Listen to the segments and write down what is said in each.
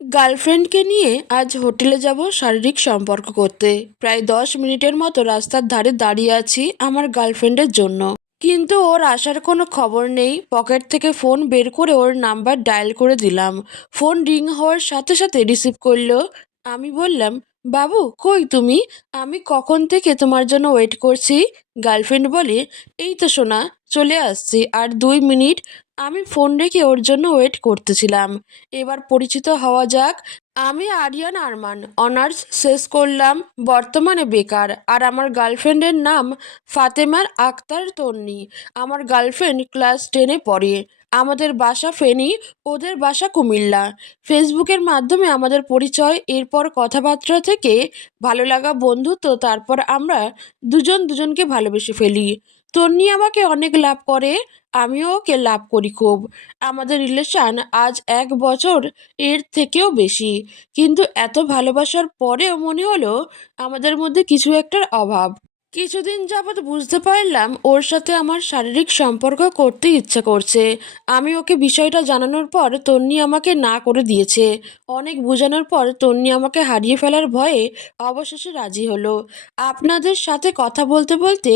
গার্লফ্রেন্ডকে নিয়ে আজ হোটেলে যাব শারীরিক সম্পর্ক করতে। প্রায় 10 মিনিটের মতো রাস্তার ধারে দাঁড়িয়ে আছি আমার গার্লফ্রেন্ডের জন্য। কিন্তু ওর আসার কোনো খবর নেই। পকেট থেকে ফোন বের করে ওর নাম্বার ডায়াল করে দিলাম। ফোন রিং হওয়ার সাথে সাথে রিসিভ করলো। আমি বললাম, বাবু কই তুমি? আমি কখন থেকে তোমার জন্য ওয়েট করছি। গার্লফ্রেন্ড বলে, এই তো সোনা, চলে আসছি আর 2 মিনিট। আমি ফোন রেখে ওর জন্য ওয়েট করতেছিলাম। এবার পরিচিত হওয়া যাক। আমি আরিয়ান আরমান, অনার্স শেষ করলাম, বর্তমানে বেকার। আর আমার গার্লফ্রেন্ডের নাম ফাতেমার আক্তার তন্নি। আমার গার্লফ্রেন্ড ক্লাস 10-এ পড়ে। আমাদের বাসা ফেনী, ওদের বাসা কুমিল্লা। ফেসবুকের মাধ্যমে আমাদের পরিচয়, এরপর কথাবার্তা থেকে ভালো লাগা, বন্ধুত্ব, তারপর আমরা দুজন দুজনকে ভালোবেসে ফেলি। তন্নি আমাকে অনেক লাভ করে, আমিও ওকে লাভ করি খুব। আমাদের রিলেশান আজ 1 বছর, এর থেকেও বেশি। কিন্তু এত ভালোবাসার পরেও মনে হলো আমাদের মধ্যে কিছু একটার অভাব। কিছুদিন যাবৎ বুঝতে পারলাম ওর সাথে আমার শারীরিক সম্পর্ক করতে ইচ্ছা করছে। আমি ওকে বিষয়টা জানানোর পর তন্নি আমাকে না করে দিয়েছে। অনেক বোঝানোর পর তন্নি আমাকে হারিয়ে ফেলার ভয়ে অবশেষে রাজি হলো। আপনাদের সাথে কথা বলতে বলতে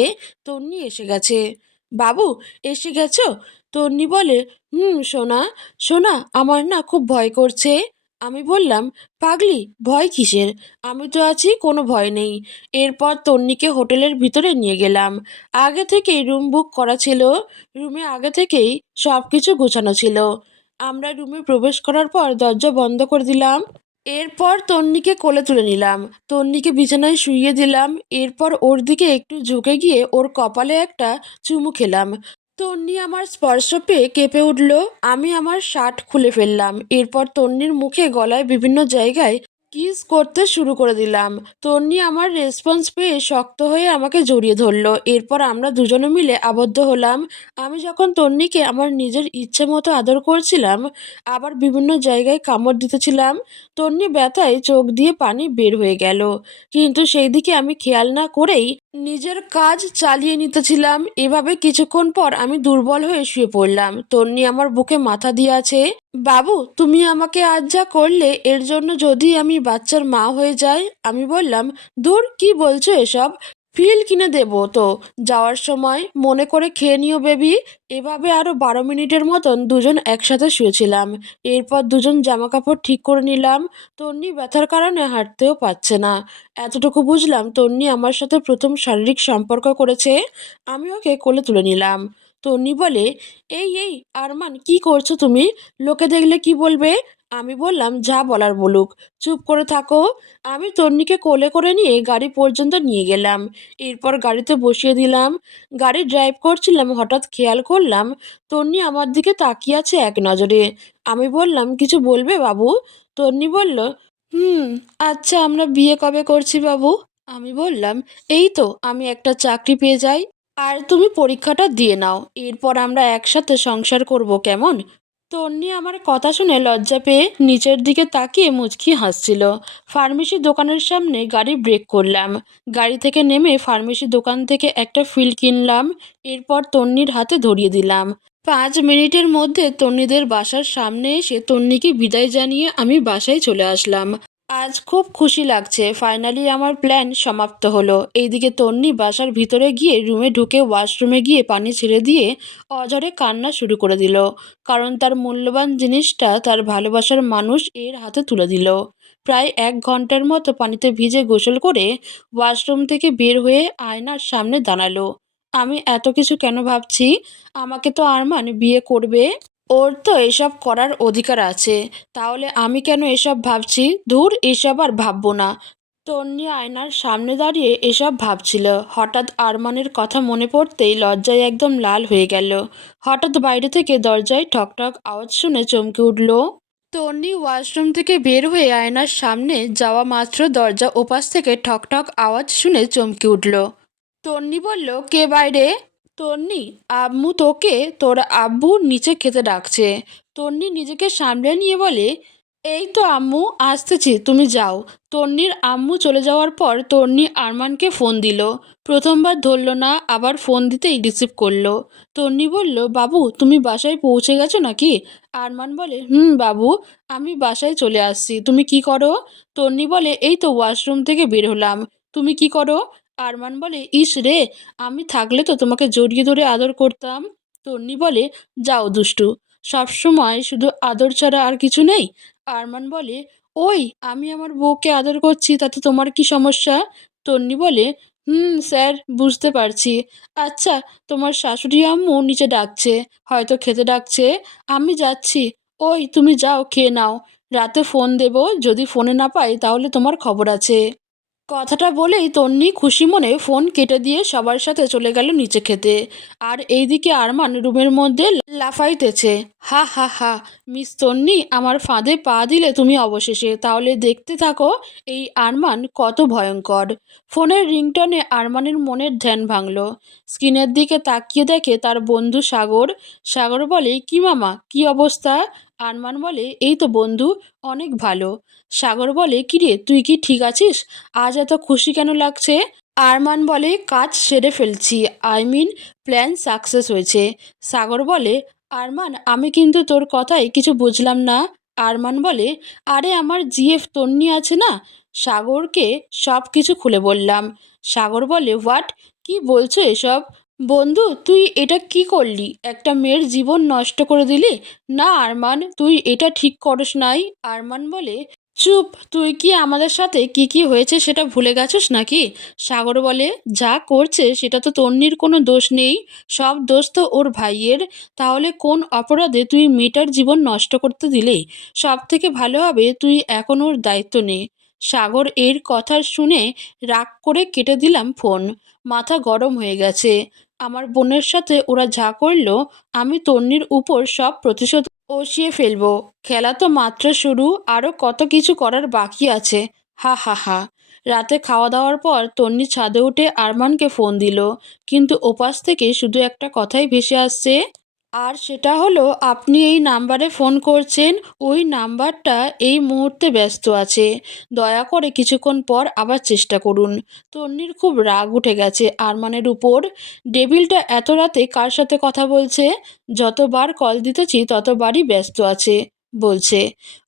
তন্নি এসে গেছে। বাবু, এসে গেছো? তন্নি বলে, হুম সোনা। সোনা, আমার না খুব ভয় করছে। আমি বললাম, পাগলি, ভয় কিসের? আমি তো আছি, কোনো ভয় নেই। এরপর তন্নিকে হোটেলের ভিতরে নিয়ে গেলাম। আগে থেকেই রুম বুক করা ছিল। রুমে আগে থেকেই সব কিছু গোছানো ছিল। আমরা রুমে প্রবেশ করার পর দরজা বন্ধ করে দিলাম। এরপর তন্নিকে কোলে তুলে নিলাম। তন্নিকে বিছানায় শুইয়ে দিলাম। এরপর ওর দিকে একটু ঝুঁকে গিয়ে ওর কপালে একটা চুমু খেলাম। তন্নি আমার স্পর্শ পেয়ে কেঁপে উঠল। আমি আমার শার্ট খুলে ফেললাম। এরপর তন্নির মুখে, গলায়, বিভিন্ন জায়গায় কিস করতে শুরু করে দিলাম। তন্নি আমার রেসপন্স পেয়ে শক্ত হয়ে আমাকে জড়িয়ে ধরলো। এরপর আমরা দুজনে মিলে আবদ্ধ হলাম। আমি যখন তন্নিকে আমার নিজের ইচ্ছে মতো আদর করছিলাম, আবার বিভিন্ন জায়গায় কামড় দিতেছিলাম। তন্নি ব্যথায় চোখ দিয়ে পানি বের হয়ে গেল। কিন্তু সেই দিকে আমি খেয়াল না করেই নিজের কাজ চালিয়ে নিতেছিলাম। এভাবে কিছুক্ষণ পর আমি দুর্বল হয়ে শুয়ে পড়লাম। তন্নি আমার বুকে মাথা দিয়ে আছে। বাবু, তুমি আমাকে আজ যা করলে, এর জন্য যদি আমি বাচ্চার মা হয়ে যাই। আমি বললাম, দূর, কি বলছো এসব? ফিল কিনে দেবো তো যাওয়ার সময়, মনে করে খেয়ে নিও বেবি। এভাবে আরো 12 মিনিটের মতন দুজন একসাথে শুয়েছিলাম। এরপর দুজন জামা কাপড় ঠিক করে নিলাম। তন্নি ব্যথার কারণে হাঁটতেও পারছে না। এতটুকু বুঝলাম তন্নি আমার সাথে প্রথম শারীরিক সম্পর্ক করেছে। আমি ওকে কোলে তুলে নিলাম। তন্নি বলে, এই এই আরমান, কি করছো তুমি? লোকে দেখলে কি বলবে? আমি বললাম, যা বলার বলুক, চুপ করে থাকো। আমি তন্নিকে কোলে করে নিয়ে গাড়ি পর্যন্ত নিয়ে গেলাম। এরপর গাড়িতে বসিয়ে দিলাম। গাড়ি ড্রাইভ করছিলাম, হঠাৎ খেয়াল করলাম তন্নি আমার দিকে তাকিয়ে আছে এক নজরে। আমি বললাম, কিছু বলবে বাবু? তন্নি বলল, হুম, আচ্ছা, আমরা বিয়ে কবে করছি বাবু? আমি বললাম, এই তো আমি একটা চাকরি পেয়ে যাই, আর তুমি পরীক্ষাটা দিয়ে নাও, এরপর আমরা একসাথে সংসার করব, কেমন? তন্নি আমার কথা শুনে লজ্জা পেয়ে নিচের দিকে তাকিয়ে মুচকি হাসছিল। ফার্মেসি দোকানের সামনে গাড়ি ব্রেক করলাম। গাড়ি থেকে নেমে ফার্মেসি দোকান থেকে একটা ফিল কিনলাম। এরপর তন্নির হাতে ধরিয়ে দিলাম। 5 মিনিটের মধ্যে তন্নিদের বাসার সামনে এসে তন্নিকে বিদায় জানিয়ে আমি বাসায় চলে আসলাম। আজ খুব খুশি লাগছে, ফাইনালি আমার প্ল্যান সমাপ্ত হলো। এইদিকে তন্নি বাসার ভিতরে গিয়ে রুমে ঢুকে ওয়াশরুমে গিয়ে পানি ছেড়ে দিয়ে অঝরে কান্না শুরু করে দিল। কারণ তার মূল্যবান জিনিসটা তার ভালোবাসার মানুষ এর হাতে তুলে দিল। প্রায় 1 ঘন্টার মতো পানিতে ভিজে গোসল করে ওয়াশরুম থেকে বের হয়ে আয়নার সামনে দাঁড়ালো। আমি এত কিছু কেন ভাবছি? আমাকে তো আরমান বিয়ে করবে, ওর তো এসব করার অধিকার আছে। তাহলে আমি কেন এসব ভাবছি? ধুর, এসব আর ভাববো না। তন্নি আয়নার সামনে দাঁড়িয়ে এসব ভাবছিল। হঠাৎ আরমানের কথা মনে পড়তেই লজ্জায় একদম লাল হয়ে গেল। হঠাৎ বাইরে থেকে দরজায় ঠকঠক আওয়াজ শুনে চমকে উঠল। তন্নি ওয়াশরুম থেকে বের হয়ে আয়নার সামনে যাওয়া মাত্র দরজা ওপাশ থেকে ঠকঠক আওয়াজ শুনে চমকে উঠল। তন্নি বলল, কে বাইরে? তন্নি, আম্মু তোকে, তোর আব্বু নিচে খেতে ডাকছে। তন্নি নিজেকে সামলে নিয়ে বলে, এই তো আম্মু আসতেছি, তুমি যাও। তন্নির আম্মু চলে যাওয়ার পর তন্নি আরমানকে ফোন দিল। প্রথমবার ধরল না, আবার ফোন দিতেই রিসিভ করলো। তন্নি বলল, বাবু তুমি বাসায় পৌঁছে গেছো নাকি? আরমান বলে, হুম বাবু, আমি বাসায় চলে আসছি। তুমি কি করো? তন্নি বলে, এই তো ওয়াশরুম থেকে বের হলাম। তুমি কি করো? আরমান বলে, ইস রে, আমি থাকলে তো তোমাকে জড়িয়ে ধরে আদর করতাম। তন্নি বলে, যাও দুষ্টু, সবসময় শুধু আদর ছাড়া আর কিছু নেই? আরমান বলে, ওই আমি আমার বউকে আদর করছি, তাতে তোমার কি সমস্যা? তন্নি বলে, হুম স্যার, বুঝতে পারছি। আচ্ছা, তোমার শাশুড়ি আম্মু নিচে ডাকছে, হয়তো খেতে ডাকছে। আমি যাচ্ছি। ওই তুমি যাও, খেয়ে নাও। রাতে ফোন দেব, যদি ফোনে না পাই তাহলে তোমার খবর আছে। কথাটা বলেই তন্নি খুশি মনে ফোন কেটে দিয়ে সবার সাথে চলে গেল নিচে খেতে। আর এইদিকে আরমান রুমের মধ্যে লাফাইতেছে। হা হা হা, মিস তন্নি, আমার ফাঁদে পা দিলে তুমি অবশেষে। তাহলে দেখতে থাকো এই আরমান কত ভয়ঙ্কর। ফোনের রিংটনে আরমানের মনের ধ্যান ভাঙল। স্ক্রিনের দিকে তাকিয়ে দেখে তার বন্ধু সাগর। সাগর বলে, কি মামা, কি অবস্থা? আরমান বলে, এই তো বন্ধু, অনেক ভালো। সাগর বলে, কিরে তুই কি ঠিক আছিস? আজ এত খুশি কেন লাগছে? আরমান বলে, কাজ সেরে ফেলছি, আই মিন প্ল্যান সাকসেস হয়েছে। সাগর বলে, আরমান আমি কিন্তু তোর কথায় কিছু বুঝলাম না। আরমান বলে, আরে আমার জিএফ তন্নি আছে না? সাগরকে সব কিছু খুলে বললাম। সাগর বলে, হোয়াট, কি বলছো এসব? বন্ধু তুই এটা কি করলি? একটা মেয়ের জীবন নষ্ট করে দিলি। না আরমান, তুই এটা ঠিক করস নাই। আরমান বলে, চুপ, তুই কি আমাদের সাথে কি কি হয়েছে সেটা ভুলে গেছিস নাকি? সাগর বলে, যা করছে সেটা তো তন্নির কোনো দোষ নেই, সব দোষ তো ওর ভাইয়ের। তাহলে কোন অপরাধে তুই মেয়েটার জীবন নষ্ট করতে দিলে? সব থেকে ভালো হবে তুই এখন ওর দায়িত্ব নে। সাগর এর কথা শুনে রাগ করে কেটে দিলাম ফোন। মাথা গরম হয়ে গেছে। আমার বোনের সাথে ওরা যা করলো, আমি তন্নির উপর সব প্রতিশোধ ওসিয়ে ফেলবো। খেলা তো মাত্র শুরু, আরও কত কিছু করার বাকি আছে। হা হা হা। রাতে খাওয়া দাওয়ার পর তন্নি ছাদে উঠে আরমানকে ফোন দিল, কিন্তু ওপাশ থেকে শুধু একটা কথাই ভেসে আসছে। আর সেটা হলো, আপনি এই নাম্বারে ফোন করছেন, ওই নাম্বারটা এই মুহূর্তে ব্যস্ত আছে, দয়া করে কিছুক্ষণ পর আবার চেষ্টা করুন। তন্নির খুব রাগ উঠে গেছে আরমানের উপর। ডেভিলটা এত রাতে কার সাথে কথা বলছে? যতবার কল দিতেছি ততবারই ব্যস্ত আছে বলছে।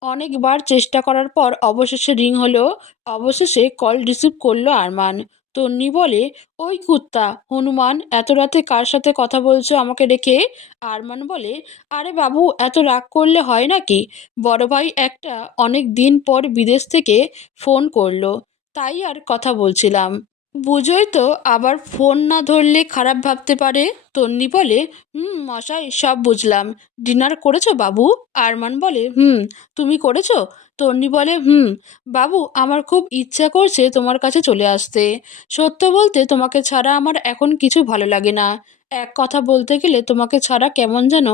অনেকবার চেষ্টা করার পর অবশেষে রিং হলো। অবশেষে কল রিসিভ করলো আরমান। তন্নি বলে, ওই কুত্তা হনুমান, এত রাতে কার সাথে কথা বলছো আমাকে রেখে? আরমান বলে, আরে বাবু, এত রাগ করলে হয় নাকি? বড় ভাই একটা অনেক দিন পর বিদেশ থেকে ফোন করলো, তাই আর কথা বলছিলাম। বুঝোই তো, আবার ফোন না ধরলে খারাপ ভাবতে পারে। তন্নি বলে, হুম মশাই, সব বুঝলাম। ডিনার করেছো বাবু? আরমান বলে, হুম। তুমি করেছো? তন্নি বলে, হুম। বাবু, আমার খুব ইচ্ছা করছে তোমার কাছে চলে আসতে। সত্য বলতে তোমাকে ছাড়া আমার এখন কিছু ভালো লাগে না। এক কথা বলতে গেলে তোমাকে ছাড়া কেমন যেন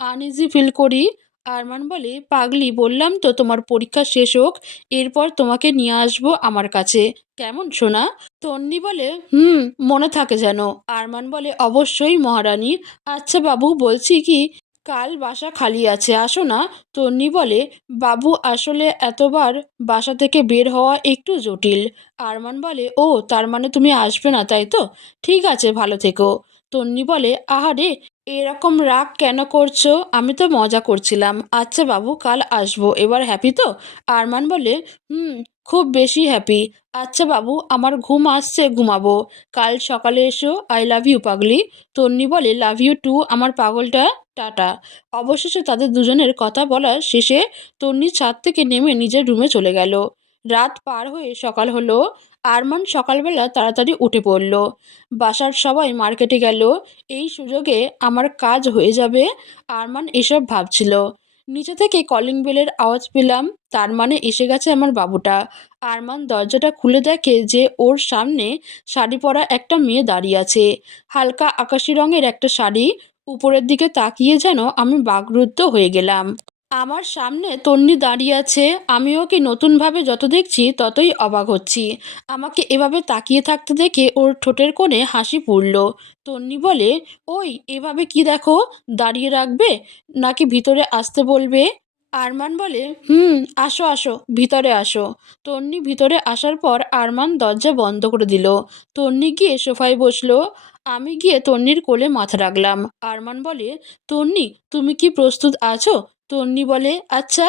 আনইজি ফিল করি। আরমান বলে, পাগলি, বললাম তো তোমার পরীক্ষা শেষ হোক, এরপর তোমাকে নিয়ে আসবো আমার কাছে। কেমন শোনা? তন্নি বলে, হুম, মনে থাকে যেন। আরমান বলে, অবশ্যই মহারানী। আচ্ছা বাবু, বলছি কি, কাল বাসা খালি আছে, আসো না? তন্নি বলে, বাবু আসলে এতবার বাসা থেকে বের হওয়া একটু জটিল। আরমান বলে, ও তার মানে তুমি আসবে না, তাই তো? ঠিক আছে, ভালো থেকো। তন্নি বলে, আহারে, এরকম রাগ কেন করছো? আমি তো মজা করছিলাম। আচ্ছা বাবু, কাল আসবো, এবার হ্যাপি তো? আরমান বলে, হুম, খুব বেশি হ্যাপি। আচ্ছা বাবু, আমার ঘুম আসছে, ঘুমাবো। কাল সকালে এসো, আই লাভ ইউ পাগলি। তন্নি বলে, লাভ ইউ টু আমার পাগলটা, টাটা। অবশেষে তাদের দুজনের কথা বলা শেষে তন্নি ছাদ থেকে নেমে নিজের রুমে চলে গেল। রাত পার হয়ে সকাল হলো। আরমান সকালবেলা তাড়াতাড়ি উঠে পড়ল। বাসার সবাই মার্কেটে গেল, এই সুযোগে আমার কাজ হয়ে যাবে। আরমান এসব ভাবছিল। নিচে থেকে কলিং বেলের আওয়াজ পেলাম, তার মানে এসে গেছে আমার বাবুটা। আরমান দরজাটা খুলে দেখে যে ওর সামনে শাড়ি পরা একটা মেয়ে দাঁড়িয়ে আছে। হালকা আকাশি রঙের একটা শাড়ি। উপরের দিকে তাকিয়ে যেন আমি বাকরুদ্ধ হয়ে গেলাম। আমার সামনে তন্নি দাঁড়িয়ে আছে, আমি ওকে নতুনভাবে যত দেখছি ততই অবাক হচ্ছি। আমাকে এভাবে তাকিয়ে থাকতে দেখে ওর ঠোঁটের কোণে হাসি ফুটল। তন্নি বলে, ওই এভাবে কি দেখো? দাঁড়িয়ে রাখবে নাকি ভিতরে আসতে বলবে? আরমান বলে, হুম, আসো আসো, ভিতরে আসো। তন্নি ভিতরে আসার পর আরমান দরজা বন্ধ করে দিল। তন্নি গিয়ে সোফায় বসলো। আমি গিয়ে তন্নির কোলে মাথা রাখলাম। আরমান বলে, তন্নি তুমি কি প্রস্তুত আছো? তন্নি বলে, আচ্ছা,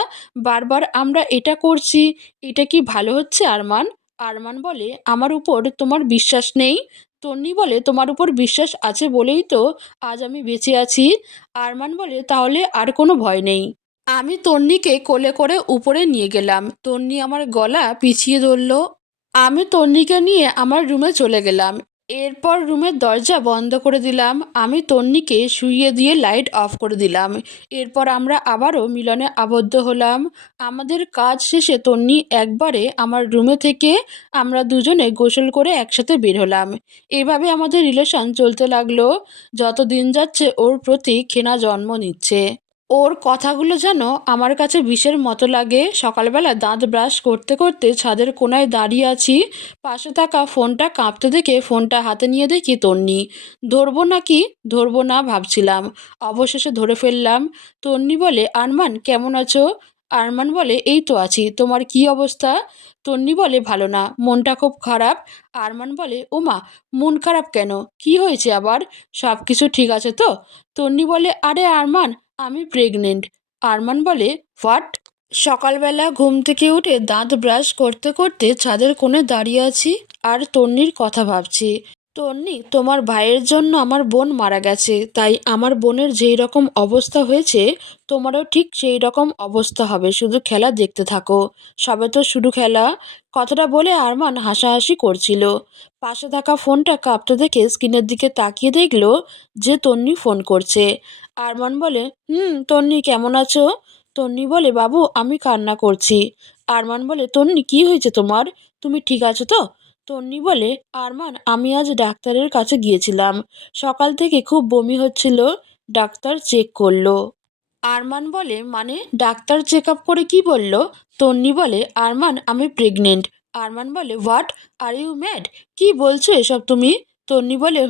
বারবার আমরা এটা করছি, এটা কি ভালো হচ্ছে আরমান? আরমান বলে, আমার উপর তোমার বিশ্বাস নেই? তন্নি বলে, তোমার উপর বিশ্বাস আছে বলেই তো আজ আমি বেঁচে আছি। আরমান বলে, তাহলে আর কোনো ভয় নেই। আমি তন্নিকে কোলে করে উপরে নিয়ে গেলাম। তন্নি আমার গলা পিছিয়ে ধরল। আমি তন্নিকে নিয়ে আমার রুমে চলে গেলাম। এরপর রুমের দরজা বন্ধ করে দিলাম। আমি তন্নিকে শুইয়ে দিয়ে লাইট অফ করে দিলাম। এরপর আমরা আবারও মিলনে আবদ্ধ হলাম। আমাদের কাজ শেষে তন্নি একবারে আমার রুমে থেকে আমরা দুজনে গোসল করে একসাথে বের হলাম। এভাবে আমাদের রিলেশন চলতে লাগলো। যত দিন যাচ্ছে ওর প্রতি ঘৃণা জন্ম নিচ্ছে। ওর কথাগুলো যেন আমার কাছে বিষের মতো লাগে। সকালবেলা দাঁত ব্রাশ করতে করতে ছাদের কোনায় দাঁড়িয়ে আছি। পাশে থাকা ফোনটা কাঁপতে দেখে ফোনটা হাতে নিয়ে দেখি তন্নি। ধরবো নাকি ধরবো না ভাবছিলাম, অবশেষে ধরে ফেললাম। তন্নি বলে, আরমান কেমন আছো? আরমান বলে, এই তো আছি, তোমার কি অবস্থা? তন্নি বলে, ভালো না, মনটা খুব খারাপ। আরমান বলে, ওমা, মন খারাপ কেন? কি হয়েছে আবার? সব কিছু ঠিক আছে তো? তন্নি বলে, আরে আরমান, আমি প্রেগনেন্ট। আরমান বলে, হোয়াট? সকালবেলা ঘুম থেকে উঠে দাঁত ব্রাশ করতে করতে ছাদের কোণে দাঁড়িয়ে আছি আর তন্নির কথা ভাবছি। তন্নি, তোমার ভাইয়ের জন্য আমার বোন মারা গেছে, তাই আমার বোনের যেই রকম অবস্থা হয়েছে তোমারও ঠিক সেই রকম অবস্থা হবে, শুধু খেলা দেখতে থাকো। সবে তো শুরু খেলা। কথাটা বলে আরমান হাসাহাসি করছিল। পাশে থাকা ফোনটা কাঁপতে দেখে স্ক্রিনের দিকে তাকিয়ে দেখলো যে তন্নি ফোন করছে। আরমান বলে, তন্নি কেমন আছো? তন্নি বলে, বাবু আমি কান্না করছি। আরমান বলে, তন্নি কি হয়েছে তোমার? তুমি ঠিক আছো তো? তন্নি বলে, আরমান আমি আজ ডাক্তারের কাছে গিয়েছিলাম, সকাল থেকে খুব বমি হচ্ছিল, ডাক্তার চেক করলো। আরমান বলে, মানে ডাক্তার চেক আপ করে কি বলল? তন্নি বলে, আরমান আমি প্রেগনেন্ট। আরমান বলে, হোয়াট, আর ইউ ম্যাড? কি বলছো এসব তুমি? তন্নি বলে,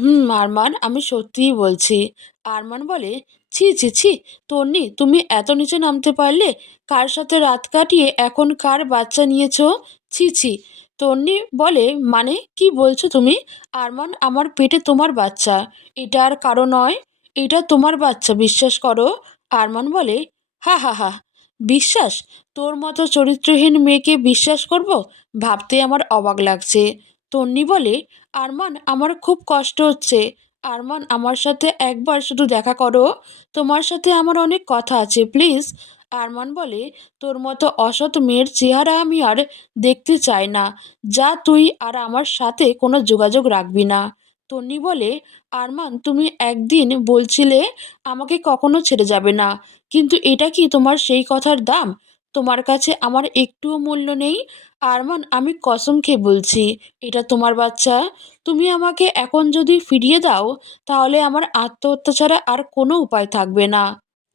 আরমান আমি সত্যিই বলছি। আরমান বলে, ছি ছি ছি, তন্নি তুমি এত নিচে নামতে পারলে? কার সাথে রাত কাটিয়ে এখন কার বাচ্চা নিয়েছো? ছি ছি। তন্নি বলে, মানে কি বলছো তুমি? আরমান আমার পেটে তোমার বাচ্চা, এটা আর কারো নয়, এটা তোমার বাচ্চা, বিশ্বাস করো। আরমান বলে, হা হা হা, বিশ্বাস? তোর মতো চরিত্রহীন মেয়েকে বিশ্বাস করব? ভাবতে আমার অবাক লাগছে। তন্নি বলে, আরমান আমার খুব কষ্ট হচ্ছে। আরমান আমার সাথে একবার শুধু দেখা করো, তোমার সাথে আমার অনেক কথা আছে, প্লিজ। আরমান বলে, তোর মতো অসৎ মেয়ের চেহারা আমি আর দেখতে চাই না, যা তুই আর আমার সাথে কোনো যোগাযোগ রাখবি না। তন্নি বলে, আরমান তুমি একদিন বলছিলে আমাকে কখনো ছেড়ে যাবে না, কিন্তু এটা কি তোমার সেই কথার দাম? তোমার কাছে আমার একটুও মূল্য নেই? আরমান আমি কসম খেয়ে বলছি, এটা তোমার বাচ্চা। তুমি আমাকে এখন যদি ফিরিয়ে দাও তাহলে আমার আত্মহত্যা ছাড়া আর কোনো উপায় থাকবে না।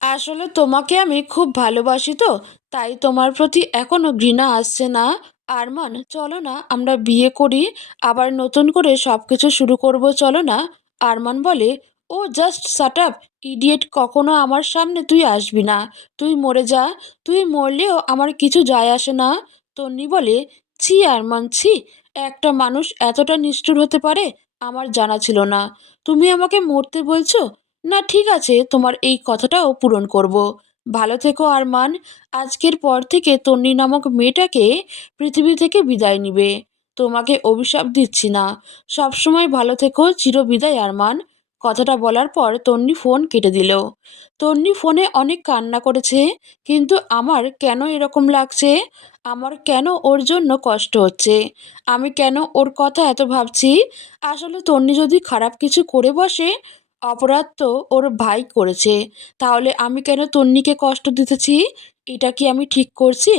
আসলে তোমাকে আমি খুব ভালোবাসি তো, তাই তোমার প্রতি এখনো ঘৃণা আসছে না। আরমান চলো না আমরা বিয়ে করি, আবার নতুন করে সব কিছু শুরু করব, চলো না। আরমান বলে, ও জাস্ট শাট আপ, ইডিয়েট, কখনো আমার সামনে তুই আসবি না, তুই মরে যা, তুই মরলেও আমার কিছু যায় আসে না। তন্নি বলে, ছি আরমান ছি, একটা মানুষ এতটা নিষ্ঠুর হতে পারে, আমার জানা ছিল না। তুমি আমাকে মরতে বলছো? না ঠিক আছে, তোমার এই কথাটাও পূরণ করব। ভালো থেকো আরমান। আজকের পর থেকে তন্নি নামক মেয়েটাকে পৃথিবী থেকে বিদায় নিবে। তোমাকে অভিশাপ দিচ্ছি না। সবসময় ভালো থেকো, চিরবিদায় আরমান। কথাটা বলার পর তন্নি ফোন কেটে দিল। তন্নি ফোনে অনেক কান্না করেছে, কিন্তু আমার কেন এরকম লাগছে? আমার কেন ওর জন্য কষ্ট হচ্ছে? আমি কেন ওর কথা এত ভাবছি? আসলে তন্নি যদি খারাপ কিছু করে বসে, অপরাধ তো ওর ভাই করেছে, তাহলে আমি কেন তন্নিকে কষ্ট দিতেছি? এটা কি আমি ঠিক করছি?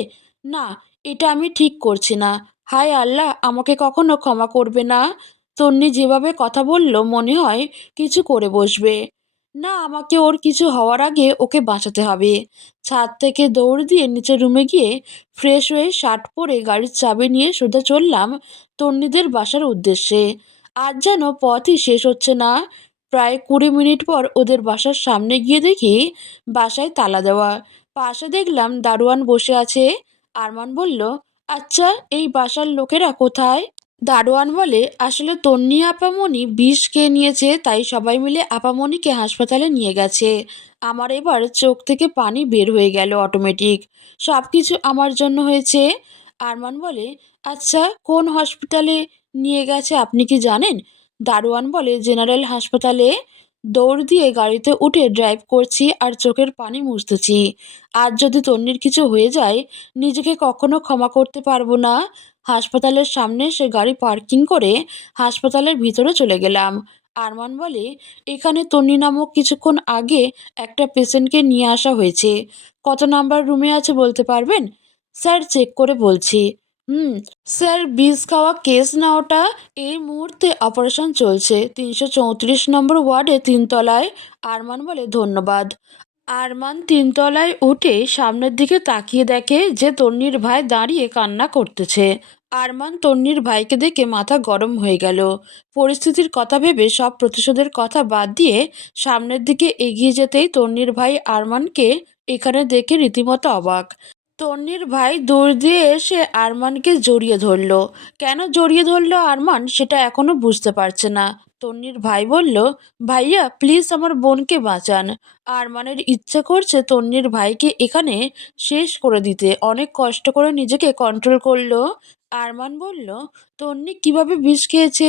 না, এটা আমি ঠিক করছি না। হায় আল্লাহ, আমাকে কখনো ক্ষমা করবে না। তন্নি যেভাবে কথা বলল মনে হয় কিছু করে বসবে। না, আমাকে ওর কিছু হওয়ার আগে ওকে বাঁচাতে হবে। ছাদ থেকে দৌড় দিয়ে নিচের রুমে গিয়ে ফ্রেশ হয়ে শার্ট পরে গাড়ির চাবি নিয়ে সোজা চললাম তন্নিদের বাসার উদ্দেশ্যে। আজ যেন পথই শেষ হচ্ছে না। প্রায় 20 মিনিট পর ওদের বাসার সামনে গিয়ে দেখি বাসায় তালা দেওয়া। পাশে দেখলাম দারোয়ান বসে আছে। আরমান বলল, আচ্ছা, এই বাসার লোকেরা কোথায়? দারোয়ান বলে, আসলে তন্নি আপামনি বিষ খেয়ে নিয়েছে, তাই সবাই মিলে আপামনিকে হাসপাতালে নিয়ে গেছে। আমার এবার চোখ থেকে পানি বের হয়ে গেল অটোমেটিক। সব কিছু আমার জন্য হয়েছে। আরমান বলে, আচ্ছা, কোন হসপিটালে নিয়ে গেছে আপনি কি জানেন? দারোয়ান বলে, জেনারেল হাসপাতালে। দৌড় দিয়ে গাড়িতে উঠে ড্রাইভ করছি আর চোখের পানি মুছতেছি। আজ যদি তন্নির কিছু হয়ে যায়, নিজেকে কখনো ক্ষমা করতে পারবো না। হাসপাতালের সামনে সে গাড়ি পার্কিং করে হাসপাতালের ভিতরে চলে গেলাম। আরমান বলে, এখানে তন্নি নামক কিছুক্ষণ আগে একটা পেশেন্টকে নিয়ে আসা হয়েছে। কত নাম্বার রুমে আছে বলতে পারবেন? স্যার, চেক করে বলছি। হুম। স্যার, বিষ খাওয়া কেস না ওটা? এই মুহূর্তে অপারেশন চলছে 334 নম্বর ওয়ার্ডে, 3 তলায়। আরমান বলে, ধন্যবাদ। আরমান 3 তলায় উঠে সামনের দিকে তাকিয়ে দেখে যে তন্নির ভাই দাঁড়িয়ে কান্না করতেছে। আরমান তন্নির ভাইকে দেখে মাথা গরম হয়ে গেল। পরিস্থিতির কথা ভেবে সব প্রতিশোধের কথা বাদ দিয়ে সামনের দিকে এগিয়ে যেতেই তন্নির ভাই আরমানকে এখানে দেখে রীতিমতো অবাক। তন্নির ভাই দৌড় দিয়ে এসে আরমানকে জড়িয়ে ধরল। কেন জড়িয়ে ধরল আরমান সেটা এখনো বুঝতে পারছে না। তন্নির ভাই বলল, ভাইয়া প্লিজ আমার বোনকে বাঁচান। আরমানের ইচ্ছে করছে তন্নির ভাইকে এখানে শেষ করে দিতে। অনেক কষ্ট করে নিজেকে কন্ট্রোল করলো। আরমান বলল, তন্নি কিভাবে বিষ খেয়েছে?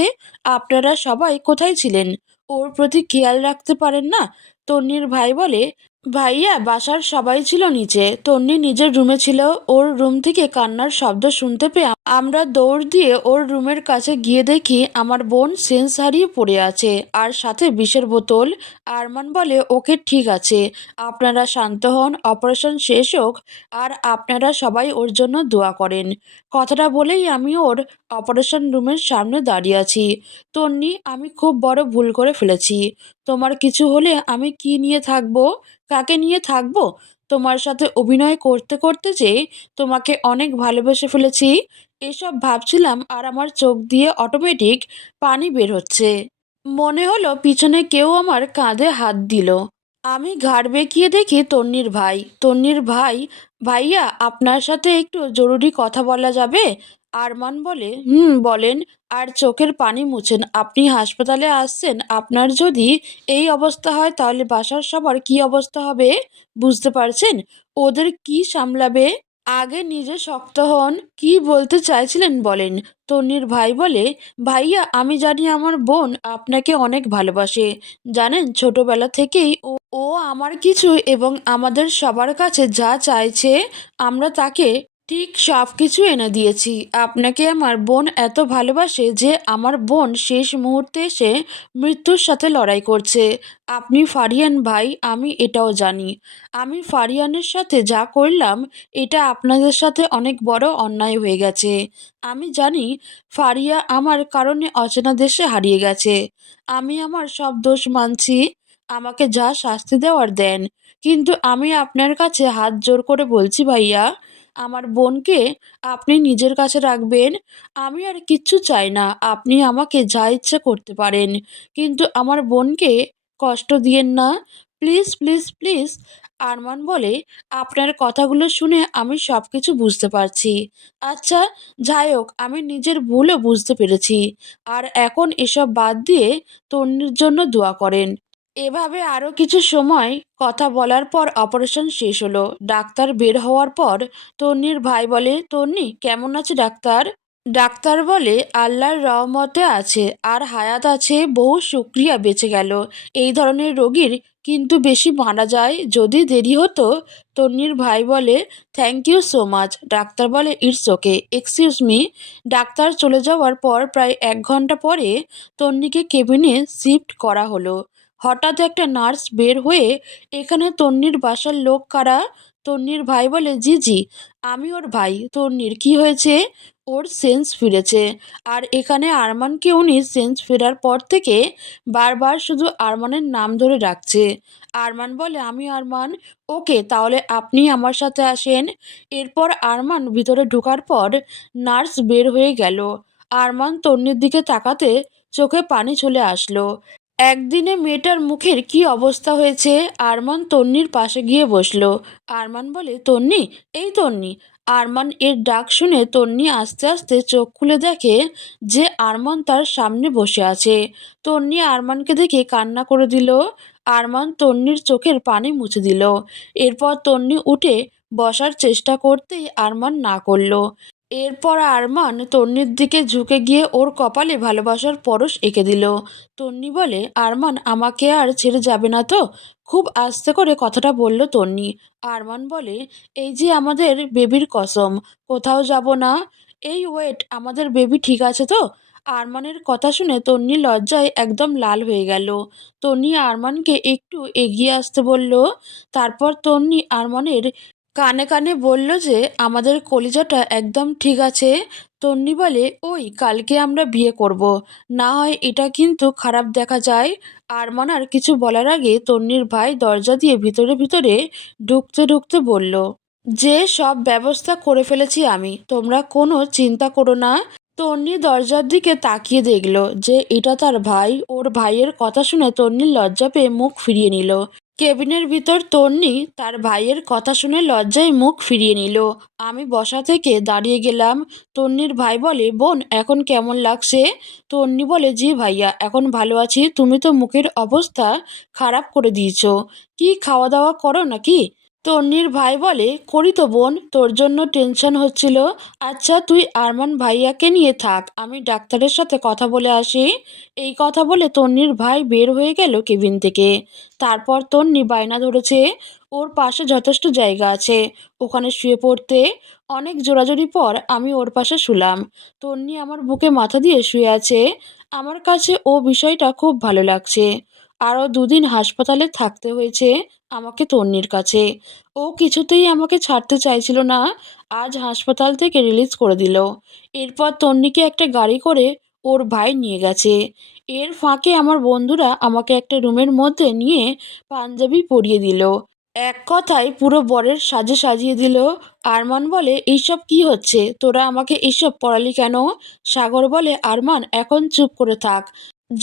আপনারা সবাই কোথায় ছিলেন? ওর প্রতি খেয়াল রাখতে পারেন না? তন্নির ভাই বলে, ভাইয়া বাসার সবাই ছিল নিচে, তন্নি নিজের রুমে ছিল। ওর রুম থেকে কান্নার শব্দ শুনতে পেয়ে আমরা দৌড় দিয়ে ওর রুমের কাছে গিয়ে দেখি আমার বোন সেন্স হারিয়ে পড়ে আছে, আর সাথে বিষের বোতল। আরমান বলে, ওকে ঠিক আছে, আপনারা শান্ত হন, অপারেশন শেষ হোক, আর আপনারা সবাই ওর জন্য দোয়া করেন। কথাটা বলেই আমি ওর অপারেশন রুমের সামনে দাঁড়িয়ে আছি। তন্নি, আমি খুব বড় ভুল করে ফেলেছি। তোমার কিছু হলে আমি কি নিয়ে থাকবো? কাকে নিয়ে থাকবো? তোমার সাথে অভিনয় করতে করতে যে তোমাকে অনেক ভালোবেসে ফেলেছি এসব ভাবছিলাম, আর আমার চোখ দিয়ে অটোমেটিক পানি বের হচ্ছে। মনে হলো পিছনে কেউ আমার কাঁধে হাত দিল। আমি ঘাড় বেঁকিয়ে দেখি তন্নির ভাই। তন্নির ভাই, ভাইয়া আপনার সাথে একটু জরুরি কথা বলা যাবে? আরমান বলে, হুম, বলেন। আর চোখের পানি মুছেন। আপনি হাসপাতালে আসছেন, আপনার যদি এই অবস্থা হয় তাহলে বাসার সবার কি অবস্থা হবে বুঝতে পারছেন? ওদের কি সামলাবে? আগে নিজে শক্ত হন। কি বলতে চাইছিলেন বলেন। তন্নির ভাই বলে, ভাইয়া আমি জানি আমার বোন আপনাকে অনেক ভালোবাসে। জানেন, ছোটবেলা থেকেই ও ও আমার কিছু এবং আমাদের সবার কাছে যা চাইছে আমরা তাকে ঠিক সব কিছু এনে দিয়েছি। আপনাকে আমার বোন এত ভালোবাসে যে আমার বোন শেষ মুহূর্তে এসে মৃত্যুর সাথে লড়াই করছে। আপনি ফারিয়ান ভাই, আমি এটাও জানি। আমি ফারিয়ানের সাথে যা করলাম এটা আপনাদের সাথে অনেক বড় অন্যায় হয়ে গেছে। আমি জানি ফারিয়া আমার কারণে অচেনা দেশে হারিয়ে গেছে। আমি আমার সব দোষ মানছি। আমাকে যা শাস্তি দেওয়ার দেন। কিন্তু আমি আপনার কাছে হাত জোর করে বলছি ভাইয়া, আমার বোনকে আপনি নিজের কাছে রাখবেন। আমি আর কিচ্ছু চাই না। আপনি আমাকে যা ইচ্ছে করতে পারেন। কিন্তু আমার বোনকে কষ্ট দিয়েন না। Please, please, please. আরমান বলে, আপনার কথাগুলো শুনে আমি সব কিছু বুঝতে পারছি। আচ্ছা, যাই হোক, আমি নিজের ভুলও বুঝতে পেরেছি। আর এখন এসব বাদ দিয়ে তন্নির জন্য দোয়া করেন। এভাবে আরও কিছু সময় কথা বলার পর অপারেশন শেষ হলো। ডাক্তার বের হওয়ার পর তন্নির ভাই বলে, তন্নি কেমন আছে ডাক্তার? ডাক্তার বলে, আল্লাহর রহমতে আছে, আর হায়াত আছে, বহু শুক্রিয়া বেঁচে গেল। এই ধরনের রোগীর কিন্তু বেশি মারা যায় যদি দেরি হতো। তন্নির ভাই বলে, thank you so much. Doctor বলে, it's okay, excuse me. Doctor চলে যাওয়ার পর প্রায় 1 ঘন্টা পরে তন্নিকে কেবিনে শিফট করা হলো। হঠাৎ একটা নার্স বের হয়ে, এখানে তন্নির বাসার লোক কারা? তন্নির ভাই বলে, জি জি, আমি ওর ভাই। তন্নির কি হয়েছে? ওর সেন্স ফিরেছে। আর এখানে আরমানকে উনি সেন্স ফেরার পর থেকে বারবার শুধু আরমানের নাম ধরে ডাকছে। আরমান বলে, আমি আরমান। ওকে, তাহলে আপনি আমার সাথে আসেন। এরপর আরমান ভিতরে ঢোকার পর নার্স বের হয়ে গেল। আরমান তন্নির দিকে তাকাতে চোখে পানি চলে আসলো। একদিনে মেয়েটার মুখের কি অবস্থা হয়েছে। আরমান তন্নির পাশে গিয়ে বসলো। আরমান বলে, তন্নি, এই তন্নি। আরমান এর ডাক শুনে তন্নি আস্তে আস্তে চোখ খুলে দেখে যে আরমান তার সামনে বসে আছে। তন্নি আরমানকে দেখে কান্না করে দিল। আরমান তন্নির চোখের পানি মুছে দিল। এরপর তন্নি উঠে বসার চেষ্টা করতেই আরমান না করলো। এরপর আরমান তন্নির দিকে ঝুঁকে গিয়ে ওর কপালে ভালোবাসার পরশ এঁকে দিল। তন্নি বলে, আরমান আমাকে আর ছেড়ে যাবে না তো? খুব আস্তে করে কথাটা বলল তন্নি। আরমান বলে, এই যে আমাদের বেবির কসম, কোথাও যাব না। এই ওয়েট, আমাদের বেবি ঠিক আছে তো? আরমানের কথা শুনে তন্নি লজ্জায় একদম লাল হয়ে গেল। তন্নি আরমানকে একটু এগিয়ে আসতে বলল। তারপর তন্নি আরমানের কানে কানে বলল যে আমাদের কলিজাটা একদম ঠিক আছে। তন্নি বলে, ওই কালকে আমরা বিয়ে করব, না হয় এটা কিন্তু খারাপ দেখা যায়। আরমান আর কিছু বলার আগে তন্নির ভাই দরজা দিয়ে ভিতরে ভিতরে ঢুকতে ঢুকতে বলল যে সব ব্যবস্থা করে ফেলেছি আমি, তোমরা কোনো চিন্তা করো না। তন্নি দরজার দিকে তাকিয়ে দেখল যে এটা তার ভাই। ওর ভাইয়ের কথা শুনে তন্নির লজ্জা পেয়ে মুখ ফিরিয়ে নিল। কেবিনের ভিতর তন্নি তার ভাইয়ের কথা শুনে লজ্জায় মুখ ফিরিয়ে নিল। আমি বসা থেকে দাঁড়িয়ে গেলাম। তন্নির ভাই বলে, বোন এখন কেমন লাগছে? তন্নি বলে, জি ভাইয়া, এখন ভালো আছি। তুমি তো মুখের অবস্থা খারাপ করে দিয়েছো। কি খাওয়া দাওয়া করো নাকি? তন্নির ভাই বলে, করি তো বোন, তোর জন্য টেনশন হচ্ছিল। আচ্ছা তুই আরমান ভাইয়াকে নিয়ে থাক, আমি ডাক্তারের সাথে কথা বলে আসি। এই কথা বলে তন্নির ভাই বের হয়ে গেল কেবিন থেকে। তারপর তন্নি বায়না ধরেছে ওর পাশে যথেষ্ট জায়গা আছে, ওখানে শুয়ে পড়তে। অনেক জোরাজুরি পর আমি ওর পাশে শুলাম। তন্নি আমার বুকে মাথা দিয়ে শুয়ে আছে। আমার কাছে ও বিষয়টা খুব ভালো লাগছে। আরও দুদিন হাসপাতালে থাকতে হয়েছে আমাকে তন্নির কাছে। ও কিছুতেই আমাকে ছাড়তে চাইছিল না। আজ হাসপাতাল থেকে রিলিজ করে দিল। এরপর তন্নিকে একটা গাড়ি করে ওর ভাই নিয়ে গেছে। এর ফাঁকে আমার বন্ধুরা আমাকে একটা রুমের মধ্যে নিয়ে পাঞ্জাবি পরিয়ে দিল। এক কথায় পুরো বরের সাজে সাজিয়ে দিল। আরমান বলে, এইসব কি হচ্ছে? তোরা আমাকে এইসব পড়ালি কেন? সাগর বলে, আরমান এখন চুপ করে থাক,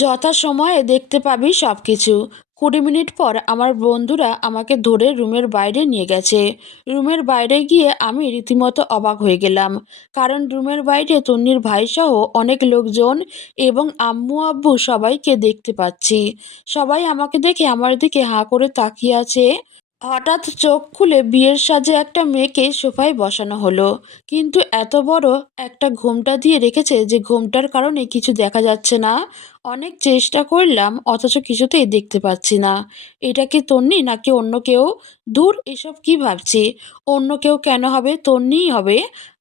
যথাসময়ে দেখতে পাবি সব কিছু। 20 মিনিট পর আমার বন্ধুরা আমাকে ধরে রুমের বাইরে নিয়ে গেছে। রুমের বাইরে গিয়ে আমি রীতিমতো অবাক হয়ে গেলাম, কারণ রুমের বাইরে তন্নির ভাইসহ অনেক লোকজন এবং আম্মু আব্বু সবাইকে দেখতে পাচ্ছি। সবাই আমাকে দেখে আমার দিকে হাঁ করে তাকিয়ে আছে। হঠাৎ চোখ খুলে বিয়ের সাজে একটা মেয়েকে সোফায় বসানো হলো, কিন্তু এত বড় একটা ঘোমটা দিয়ে রেখেছে যে ঘোমটার কারণে কিছু দেখা যাচ্ছে না। অনেক চেষ্টা করলাম অথচ কিছুতেই দেখতে পাচ্ছি না। এটা কি তন্নি নাকি অন্য কেউ? দূর, এসব কি ভাবছি? অন্য কেউ কেন হবে, তন্নিই হবে।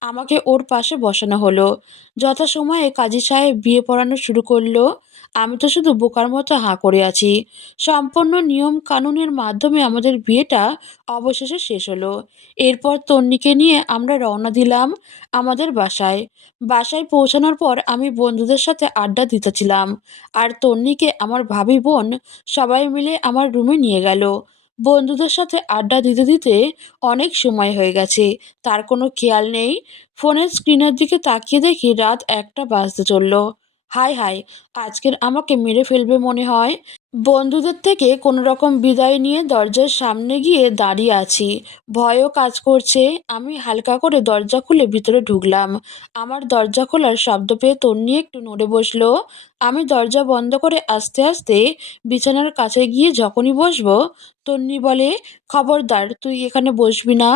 আমাকে ওর পাশে বসানো হলো। যথাসময়ে কাজী সাহেব বিয়ে পড়ানো শুরু করলো। আমি তো শুধু বোকার মতো হাঁ করে আছি। সম্পূর্ণ নিয়ম কানুনের মাধ্যমে আমাদের বিয়েটা অবশেষে শেষ হলো। এরপর তন্নিকে নিয়ে আমরা রওনা দিলাম আমাদের বাসায়। বাসায় পৌঁছানোর পর আমি বন্ধুদের সাথে আড্ডা দিতেছিলাম, আর তন্নিকে আমার ভাবি বোন সবাই মিলে আমার রুমে নিয়ে গেল। বন্ধুদের সাথে আড্ডা দিতে দিতে অনেক সময় হয়ে গেছে, তার কোনো খেয়াল নেই। ফোনের স্ক্রিনের দিকে তাকিয়ে দেখি রাত 1টা বাজতে চলল। হায় হায়, আজকের আমাকে মেরে ফেলবে মনে হয়। বন্ধুদের থেকে কোনো রকম বিদায় নিয়ে দরজার সামনে গিয়ে দাঁড়িয়ে আছি। ভয়ও কাজ করছে। আমি হালকা করে দরজা খুলে ভিতরে ঢুকলাম। আমার দরজা খোলার শব্দ পেয়ে তন্নি একটু নড়ে বসলো। আমি দরজা বন্ধ করে আস্তে আস্তে বিছানার কাছে গিয়ে যখনই বসবো, তন্নি বলে, খবরদার তুই এখানে বসবি না।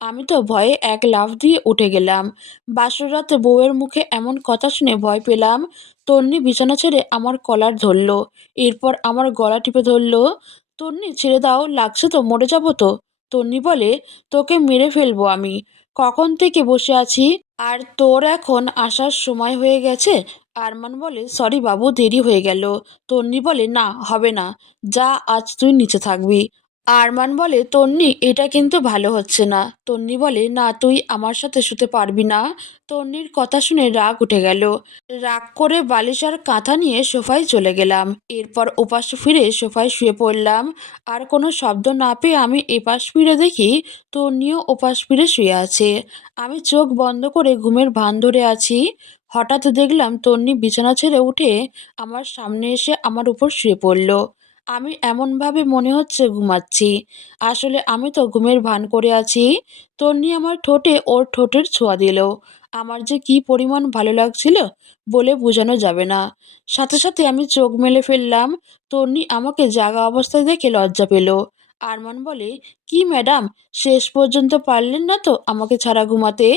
আমি তো ভয়ে এক লাফ দিয়ে উঠে গেলাম। বাসর রাতে বউয়ের মুখে এমন কথা শুনে ভয় পেলাম। তন্নি বিছানা ছেড়ে আমার কলার ধরলো। এরপর আমার গলা টিপে ধরল। তন্নি, ছেড়ে দাও, লাগছে তো, মরে যাবো তো। তন্নি বলে, তোকে মেরে ফেলবো আমি। কখন থেকে বসে আছি, আর তোর এখন আসার সময় হয়ে গেছে। আরমান বলে, সরি বাবু, দেরি হয়ে গেল। তন্নি বলে, না হবে না, যা, আজ তুই নিচে থাকবি। আরমান বলে, তন্নি এটা কিন্তু ভালো হচ্ছে না। তন্নি বলে, না তুই আমার সাথে শুতে পারবি না। তন্নির কথা শুনে রাগ উঠে গেল। রাগ করে বালিশ আর কাঁথা নিয়ে সোফায় চলে গেলাম। এরপর ওপাশ ফিরে সোফায় শুয়ে পড়লাম। আর কোনো শব্দ না পেয়ে আমি এপাশ ফিরে দেখি তন্নিও ওপাশ ফিরে শুয়ে আছে। আমি চোখ বন্ধ করে ঘুমের ভান ধরে আছি। হঠাৎ দেখলাম তন্নি বিছানা ছেড়ে উঠে আমার সামনে এসে আমার উপর শুয়ে পড়ল। আমি এমনভাবে মনে হচ্ছে ঘুমাচ্ছি, আসলে আমি তো ঘুমের ভান করে আছি। তন্নি আমার ঠোঁটে ওর ঠোঁটের ছোঁয়া দিল। আমার যে কি পরিমাণ ভালো লাগছিল বলে বোঝানো যাবে না। সাথে সাথে আমি চোখ মেলে ফেললাম। তন্নি আমাকে জাগা অবস্থায় দেখে লজ্জা পেল। আরমান বলে, কি ম্যাডাম, শেষ পর্যন্ত পারলেন না তো আমাকে ছাড়া ঘুমাতে?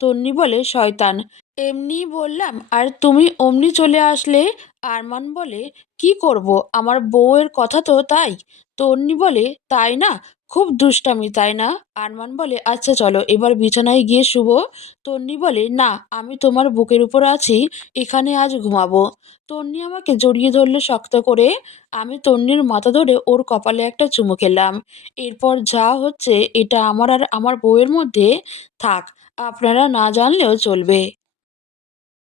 তন্নি বলে, শয়তান, এমনিই বললাম আর তুমি অমনি চলে আসলে। আরমান বলে, কি করব, আমার বউয়ের কথা তো তাই। তন্নি বলে, তাই না? খুব দুষ্টামি তাই না? আরমান বলে, আচ্ছা চলো এবার বিছানায় গিয়ে শুবো। তন্নি বলে, না, আমি তোমার বুকের উপর আছি, এখানে আজ ঘুমাবো। তন্নি আমাকে জড়িয়ে ধরলে শক্ত করে। আমি তন্নির মাথা ধরে ওর কপালে একটা চুমু খেলাম। এরপর যা হচ্ছে এটা আমার আর আমার বউয়ের মধ্যে থাক, আপনারা না জানলেও চলবে।